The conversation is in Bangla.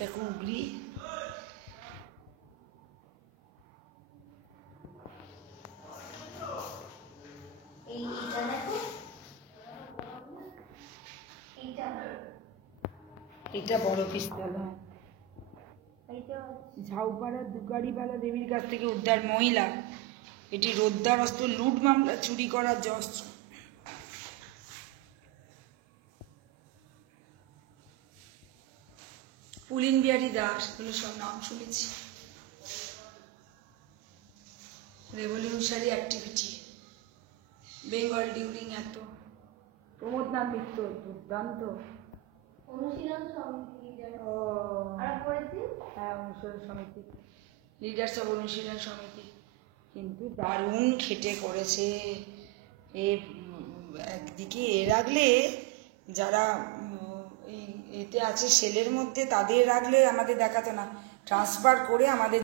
দেখো উগরি, এটা বড় পিস্তল। ঝাউপাড়া দুগাড়িওয়ালা দেবীর কাছ থেকে উদ্ধার মহিলা। এটি রোদ্দার অস্ত্র, লুট মামলা, চুরি করার অস্ত্র। পুলিন বিহারী দাস, এগুলো সব নাম শুনেছি। রেভলিউশনারি অ্যাক্টিভিটি, বেঙ্গল ডিউরিং এত। প্রমোদ নাথ মিত্র, দুর্দান্ত। অনুশীলন সমিতি। ও হ্যাঁ, অনুশীলন সমিতি, লিডার্স অব অনুশীলন সমিতি। কিন্তু দারুণ খেটে করেছে। একদিকে রাখলে যারা এতে আছে সেলের মধ্যে, তাদের রাখলে আমাদের দেখাতো না, ট্রান্সফার করে আমাদের